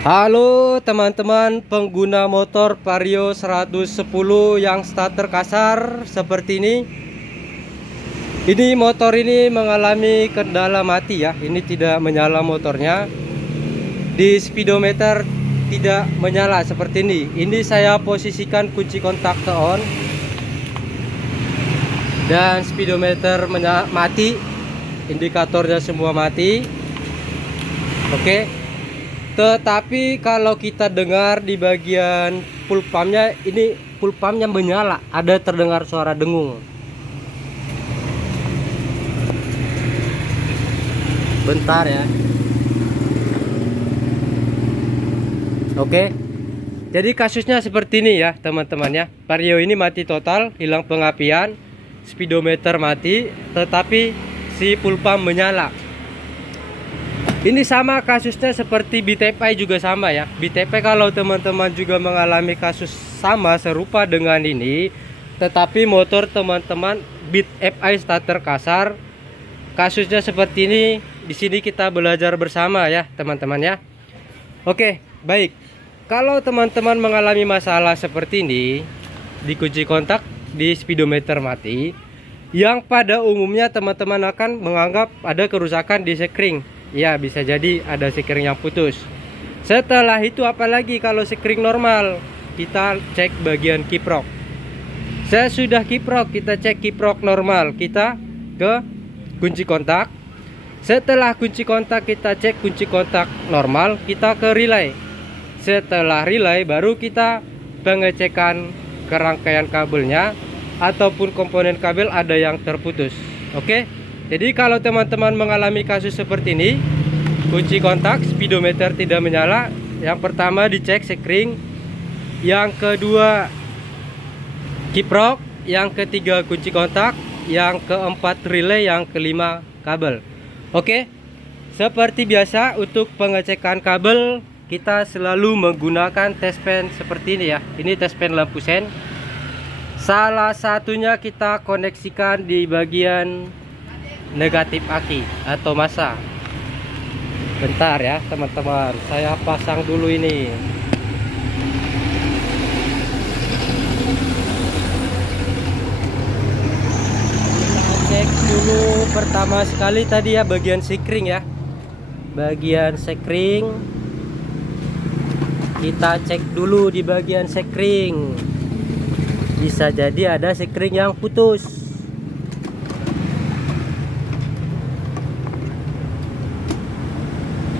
Halo teman-teman pengguna motor Vario 110 yang starter kasar seperti ini. Ini motor ini mengalami kendala mati ya. Ini tidak menyala motornya. Di speedometer tidak menyala seperti ini. Ini saya posisikan kunci kontak ke on dan speedometer mati. Indikatornya semua mati. Oke. Tetapi kalau kita dengar di bagian full pumpnya, ini full pumpnya menyala, ada terdengar suara dengung. Bentar ya. Oke. Jadi kasusnya seperti ini ya teman-teman ya. Vario ini mati total, hilang pengapian, speedometer mati, tetapi si full pump menyala. Ini sama kasusnya seperti BTFI juga sama ya. BTFI kalau teman-teman juga mengalami kasus sama serupa dengan ini, tetapi motor teman-teman BTFI starter kasar, kasusnya seperti ini. Di sini kita belajar bersama ya teman-teman ya. Oke, baik. Kalau teman-teman mengalami masalah seperti ini di kunci kontak, di speedometer mati, yang pada umumnya teman-teman akan menganggap ada kerusakan di sekring. Ya, bisa jadi ada sekring yang putus. Setelah itu apalagi kalau sekring normal, kita cek bagian kiprok. Saya sudah kiprok, kita cek kiprok normal, kita ke kunci kontak. Setelah kunci kontak kita cek kunci kontak normal, kita ke relay. Setelah relay baru kita pengecekan kerangkaian kabelnya ataupun komponen kabel ada yang terputus. Oke. Jadi kalau teman-teman mengalami kasus seperti ini, kunci kontak, speedometer tidak menyala, yang pertama dicek sekring, yang kedua kiprok, yang ketiga kunci kontak, yang keempat relay, yang kelima kabel. Oke, seperti biasa untuk pengecekan kabel kita selalu menggunakan test pen seperti ini ya. Ini test pen lampu sen. Salah satunya kita koneksikan di bagian negatif aki atau masa. Bentar ya teman-teman, saya pasang dulu ini. Kita cek dulu pertama sekali tadi ya bagian sekring ya. Bagian sekring kita cek dulu di bagian sekring. Bisa jadi ada sekring yang putus.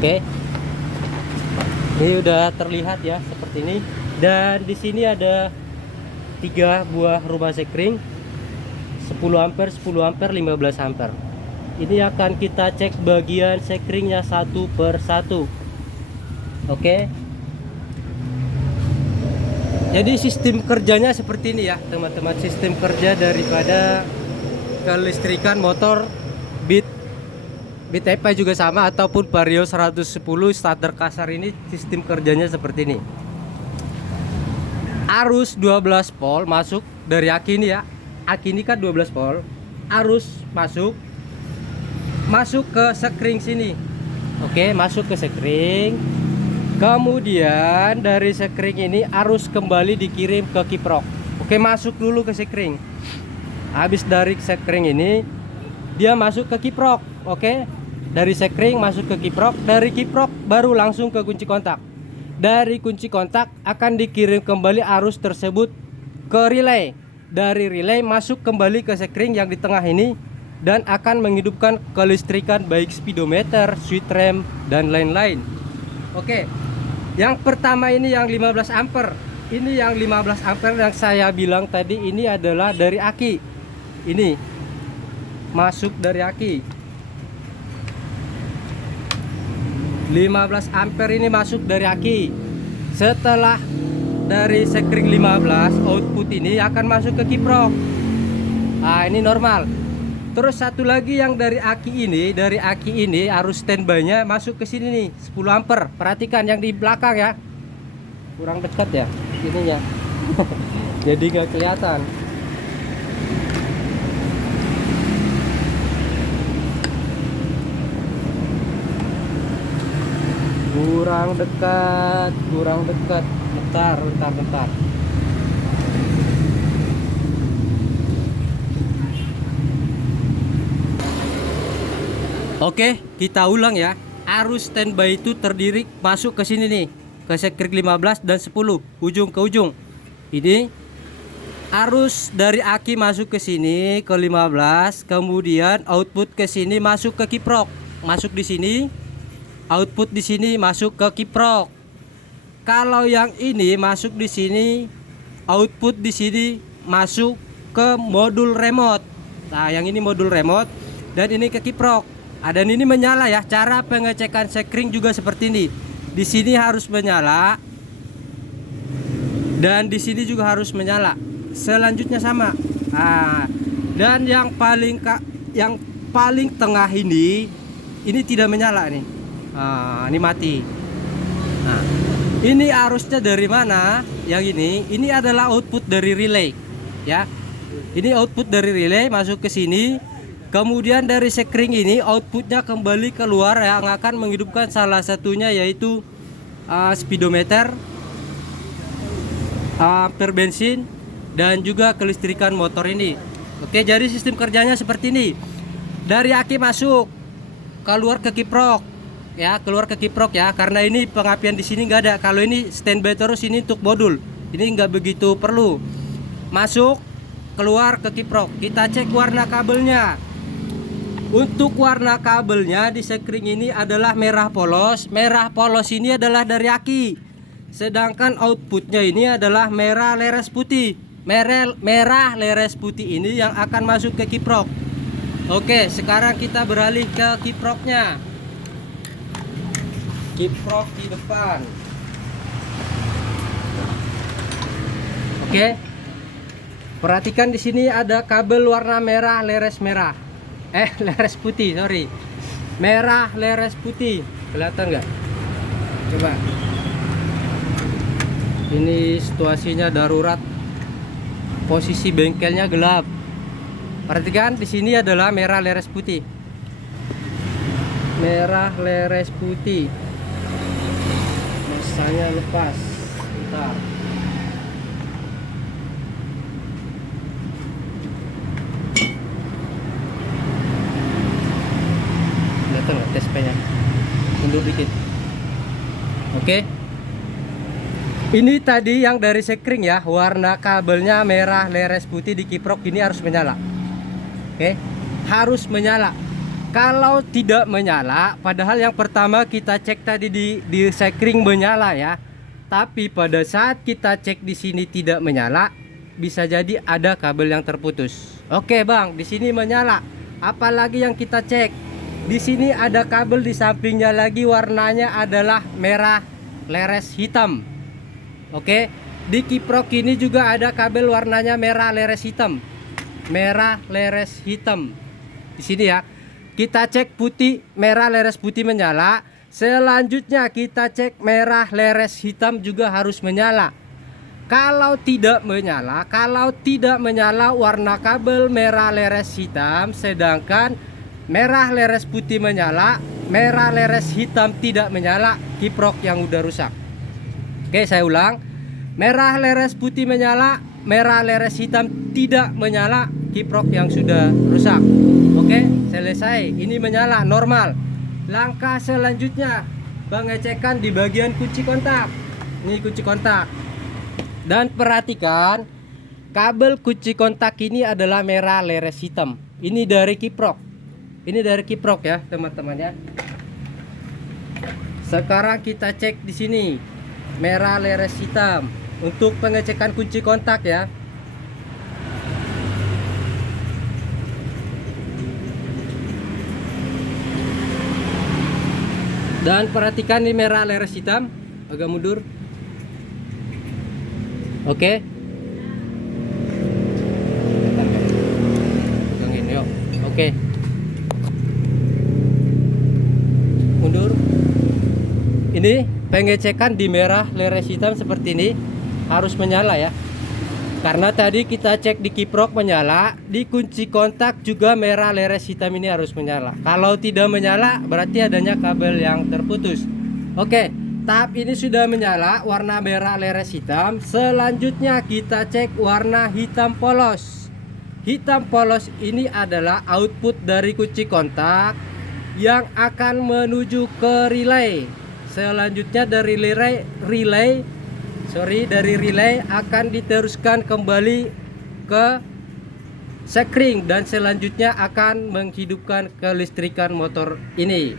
Oke, ini udah terlihat ya seperti ini. Dan di sini ada 3 buah rumah sekring, 10 ampere, 10 ampere, 15 ampere. Ini akan kita cek bagian sekringnya satu per satu. Oke. Jadi sistem kerjanya seperti ini ya teman-teman. Sistem kerja daripada kelistrikan motor BTFI juga sama ataupun Vario 110 starter kasar ini sistem kerjanya seperti ini. Arus 12 volt masuk dari aki ini ya. Aki ini kan 12 volt. Arus masuk ke sekring sini. Oke, masuk ke sekring. Kemudian dari sekring ini arus kembali dikirim ke kiprok. Oke, masuk dulu ke sekring. Habis dari sekring ini dia masuk ke kiprok. Oke. Dari sekring masuk ke kiprok, dari kiprok baru langsung ke kunci kontak. Dari kunci kontak akan dikirim kembali arus tersebut ke relay. Dari relay masuk kembali ke sekring yang di tengah ini dan akan menghidupkan kelistrikan baik speedometer, switch rem dan lain-lain. Oke. Yang pertama ini yang 15 ampere. Ini yang 15 ampere yang saya bilang tadi ini adalah dari aki. Ini masuk dari aki. 15 ampere ini masuk dari aki. Setelah dari sekring 15 output ini akan masuk ke kiprok. Nah, ini normal. Terus satu lagi yang dari aki ini arus standby-nya masuk ke sini nih, 10 ampere. Perhatikan yang di belakang ya. Kurang dekat ya ininya. Jadi nggak kelihatan. Kurang dekat, kurang dekat. Bentar. Oke, kita ulang ya. Arus standby itu terdiri masuk ke sini nih, ke sekring 15 dan 10, ujung ke ujung. Ini arus dari aki masuk ke sini ke 15, kemudian output ke sini masuk ke kiprok. Masuk di sini, output di sini masuk ke kiprok. Kalau yang ini masuk di sini, output di sini masuk ke modul remote. Nah, yang ini modul remote dan ini ke kiprok. Dan ini menyala ya. Cara pengecekan sekring juga seperti ini. Di sini harus menyala dan di sini juga harus menyala. Selanjutnya sama. Dan yang paling tengah ini tidak menyala nih. Ini mati. Nah, ini arusnya dari mana? Yang ini adalah output dari relay ya. Ini output dari relay masuk ke sini. Kemudian dari sekring ini outputnya kembali keluar yang akan menghidupkan salah satunya yaitu speedometer, ampere bensin, dan juga kelistrikan motor ini. Oke, jadi sistem kerjanya seperti ini. Dari aki masuk, keluar ke kiprok ya, keluar ke kiprok ya. Karena ini pengapian di sini nggak ada. Kalau ini standby terus, ini untuk modul. Ini nggak begitu perlu. Masuk, keluar ke kiprok. Kita cek warna kabelnya. Untuk warna kabelnya di sekring ini adalah merah polos. Merah polos ini adalah dari aki. Sedangkan outputnya ini adalah merah leres putih. Merah leres putih ini yang akan masuk ke kiprok. Oke, sekarang kita beralih ke kiproknya. Kiprok di depan. Oke. Perhatikan di sini ada kabel warna merah leres merah. Leres putih, sorry. Merah leres putih. Kelihatan nggak? Coba. Ini situasinya darurat. Posisi bengkelnya gelap. Perhatikan di sini adalah merah leres putih. Merah leres putih. Masanya lepas. Bentar. Tes nya mundur dikit. Oke, ini tadi yang dari sekring ya, warna kabelnya merah leres putih di kiprok ini harus menyala. Oke, harus menyala. Kalau tidak menyala, padahal yang pertama kita cek tadi di sekring menyala ya, tapi pada saat kita cek di sini tidak menyala, bisa jadi ada kabel yang terputus. Oke bang, di sini menyala. Apalagi yang kita cek? Di sini ada kabel di sampingnya lagi, warnanya adalah merah leres hitam. Oke, di kiprok ini juga ada kabel warnanya merah leres hitam. Merah leres hitam. Di sini ya. Kita cek putih, merah leres putih menyala. Selanjutnya kita cek merah leres hitam juga harus menyala. Kalau tidak menyala warna kabel merah leres hitam, sedangkan merah leres putih menyala, merah leres hitam tidak menyala, kiprok yang udah rusak. Oke, saya ulang. Merah leres putih menyala, merah leres hitam tidak menyala, kiprok yang sudah rusak. Oke, selesai. Ini menyala normal. Langkah selanjutnya, pengecekan di bagian kunci kontak. Ini kunci kontak. Dan perhatikan, kabel kunci kontak ini adalah merah leres hitam. Ini dari kiprok. Ini dari kiprok ya, teman-teman ya. Sekarang kita cek di sini. Merah leres hitam untuk pengecekan kunci kontak ya. Dan perhatikan ini merah leres hitam, agak mundur. Oke. Pegangin yuk. Oke. Mundur. Ini pengecekan di merah leres hitam seperti ini harus menyala ya. Karena tadi kita cek di kiprok menyala, di kunci kontak juga merah leres hitam ini harus menyala. Kalau tidak menyala berarti adanya kabel yang terputus. Oke, tahap ini sudah menyala, warna merah leres hitam. Selanjutnya kita cek warna hitam polos. Hitam polos ini adalah output dari kunci kontak yang akan menuju ke relay. Selanjutnya dari relay akan diteruskan kembali ke sekring dan selanjutnya akan menghidupkan kelistrikan motor ini.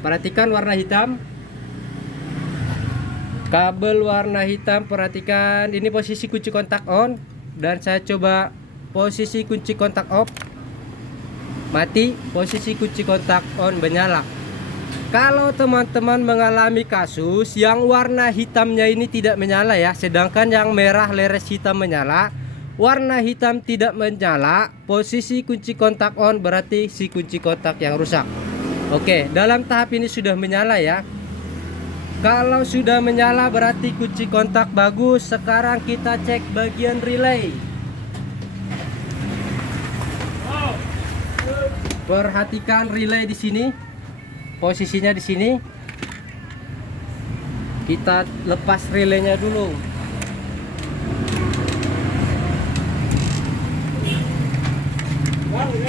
Perhatikan warna hitam. Kabel warna hitam, perhatikan ini posisi kunci kontak on dan saya coba posisi kunci kontak off. Mati, posisi kunci kontak on menyala. Kalau teman-teman mengalami kasus yang warna hitamnya ini tidak menyala ya, sedangkan yang merah leres hitam menyala, warna hitam tidak menyala, posisi kunci kontak on berarti si kunci kontak yang rusak. Oke, dalam tahap ini sudah menyala ya. Kalau sudah menyala berarti kunci kontak bagus. Sekarang kita cek bagian relay. Perhatikan relay di sini. Posisinya di sini. Kita lepas relaynya dulu.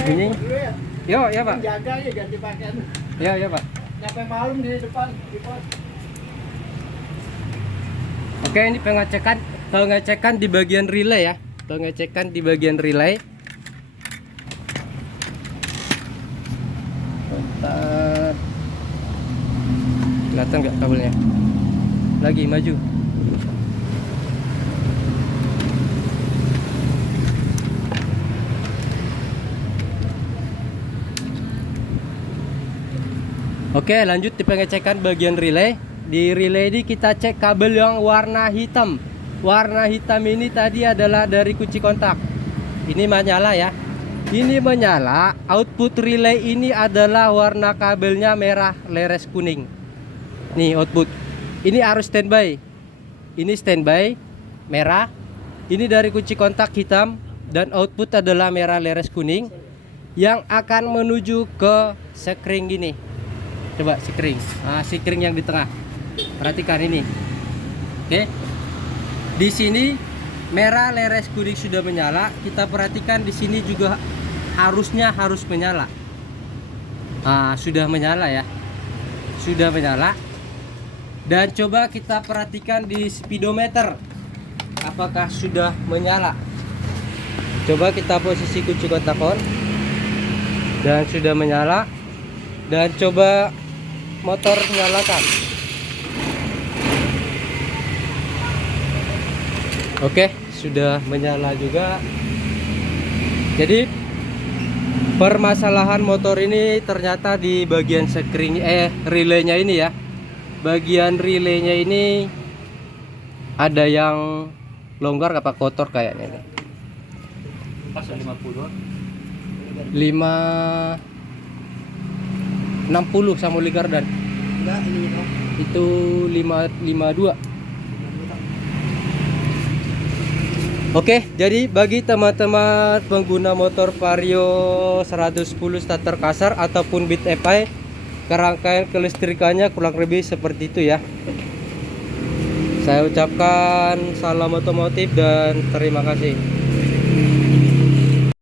Ini. Yo, ya Pak. Jaga ya ganti pakaian. Ya Pak. Sampai malam di depan di pos. Oke, ini pengecekan di bagian relay ya. Pengecekan di bagian relay. Bentar. Kelihatan nggak kabelnya? Lagi maju. Oke, lanjut di pengecekan bagian relay. Di relay ini kita cek kabel yang warna hitam. Warna hitam ini tadi adalah dari kunci kontak. Ini menyala ya. Ini menyala. Output relay ini adalah warna kabelnya merah leres kuning. Nih output. Ini arus standby. Ini standby merah. Ini dari kunci kontak hitam dan output adalah merah leres kuning yang akan menuju ke sekring gini. Coba sekring. Nah, sekring yang di tengah. Perhatikan ini. Oke. Di sini merah leres kuning sudah menyala. Kita perhatikan di sini juga harus menyala. Nah, sudah menyala ya. Sudah menyala. Dan coba kita perhatikan di speedometer. Apakah sudah menyala? Coba kita posisi kunci kontak on. Dan sudah menyala. Dan coba motor nyalakan. Oke, sudah menyala juga. Jadi permasalahan motor ini ternyata di bagian sekring relaynya ini ya. Bagian relaynya ini ada yang longgar apa kotor kayaknya ini. Pas 50. 60 sama Ligardan. Enggak, ini dong. Itu 552. Oke, jadi bagi teman-teman pengguna motor Vario 110 starter kasar ataupun Beat FI, kerangkaian kelistrikannya kurang lebih seperti itu ya. Saya ucapkan salam otomotif dan terima kasih.